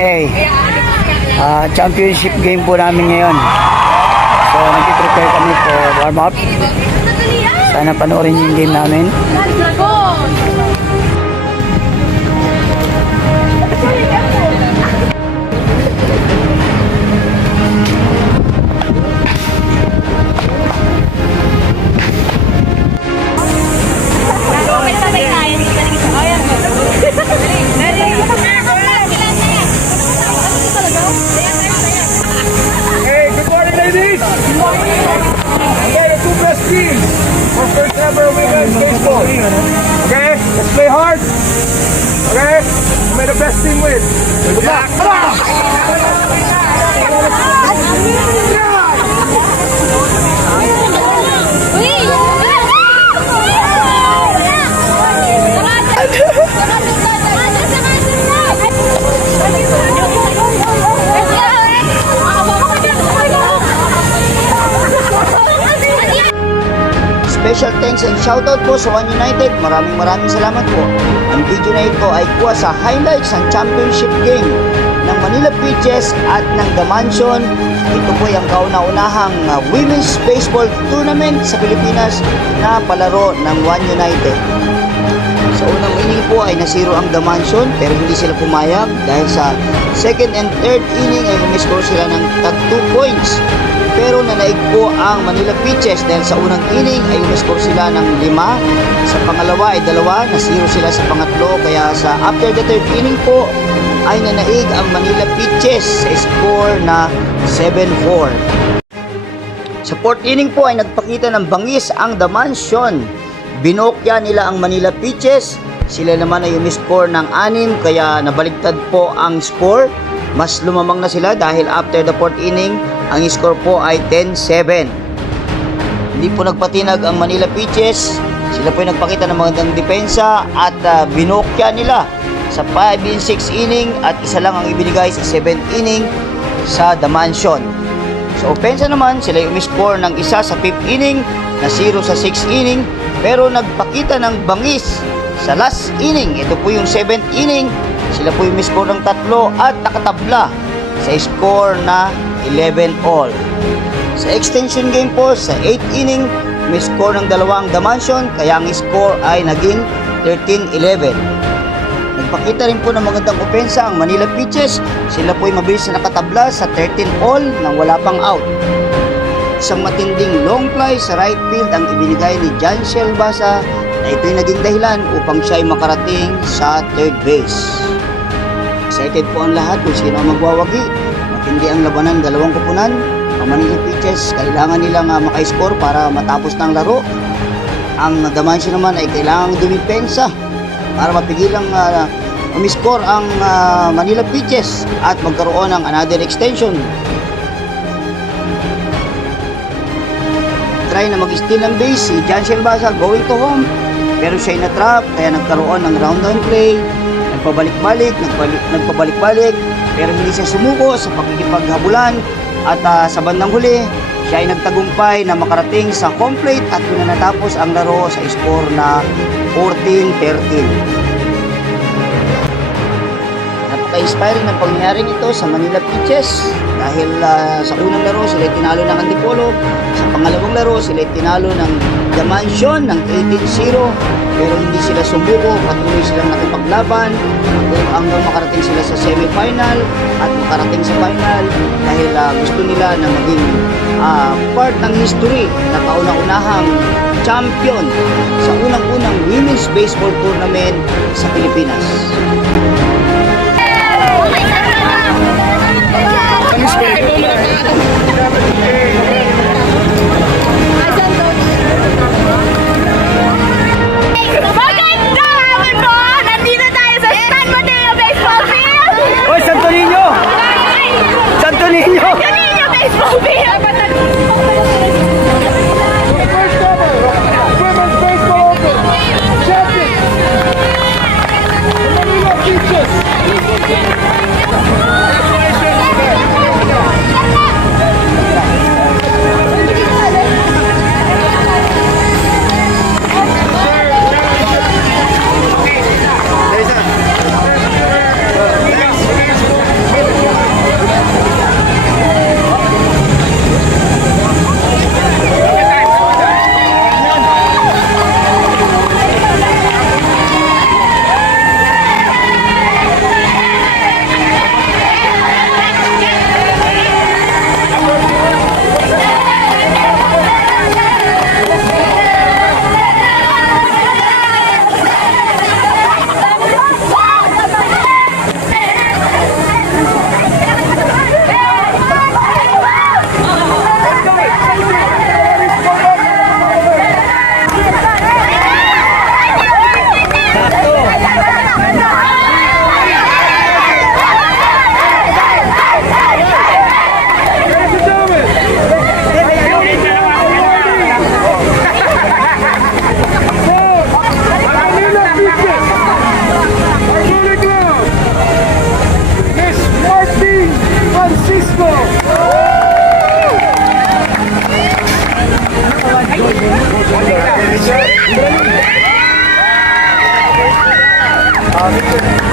Okay. Championship game po namin ngayon. So, nag-prepare kami for warm-up. Sana panoorin niyo yung game namin. First ever women's baseball. Okay, let's play hard. Okay, may the best team win. Good luck. Special thanks and shoutout po sa One United. Maraming salamat po. Ang video na ito ay kuha sa highlights ng championship game ng Manila Peaches at ng The Mansion. Ito po ang kauna-unahang women's baseball tournament sa Pilipinas na palaro ng One United. Sa unang inning po ay nasiro ang The Mansion pero hindi sila pumayag dahil sa second and third inning ay umiscore sila ng 2 points. Pero nanaig po ang Manila Peaches dahil sa unang inning ay umiscore sila ng 5. Sa pangalawa ay 2, nasiro sila sa pangatlo. Kaya sa after the third inning po ay nanaig ang Manila Peaches sa score na 7-4. Sa fourth inning po ay nagpakita ng bangis ang The Mansion. Binokya nila ang Manila Peaches. Sila naman ay umiscore ng 6 kaya nabaligtad po ang score. Mas lumamang na sila dahil after the fourth inning ang score po ay 10-7. Hindi po nagpatinag ang Manila Peaches. Sila po ay nagpakita ng magandang depensa at binokya nila sa 5 and 6 inning at isa lang ang ibinigay sa 7th inning sa The Mansion. Sa opensa naman, sila ay umiscore ng 1 sa 5th inning, na 0 sa 6th inning, pero nagpakita ng bangis sa last inning. Ito po yung 7th inning. Sila po yung umiscore ng 3 at nakatabla sa score na 11-all. Sa extension game po, sa 8th inning, may score ng 2 ang The Mansion, kaya ang score ay naging 13-11. Nagpakita rin po ng magandang opensa ang Manila Peaches. Sila po ay mabilis na nakatabla sa 13-all nang wala pang out. Isang matinding long fly sa right field ang ibinigay ni Jansel Basa na ito'y naging dahilan upang siya ay makarating sa third base. Excited po ang lahat kung sino ang magwawagi. Matindi ang labanan dalawang koponan. Ang Manila Peaches, kailangan nilang maka-score para matapos ng laro. Ang The Mansion naman ay kailangang dumipensa para mapigilang umiscore ang Manila Peaches at magkaroon ng another extension. Try na mag-steal ng base si Jansel Basa going to home, pero siya ay na-trap kaya nagkaroon ng round down play. Nagpabalik-balik, pero hindi siya sumuko sa pakikipaghabulan at sa bandang huli, siya ay nagtagumpay na makarating sa home plate at natapos ang laro sa score na 14-13. Napaka-inspiring ng pangyayaring ito sa Manila Peaches dahil sa unang laro sila ay tinalo ng Antipolo, sa pangalawang laro sila ay tinalo ng The Mansion ng 18-0, pero hindi sila sumuko, patuloy silang nakipaglaban hanggang makarating sila sa semifinal at makarating sa final dahil gusto nila na maging part ng history na kauna-unahang champion sa unang-unang women's baseball tournament sa Pilipinas. Sabi ko.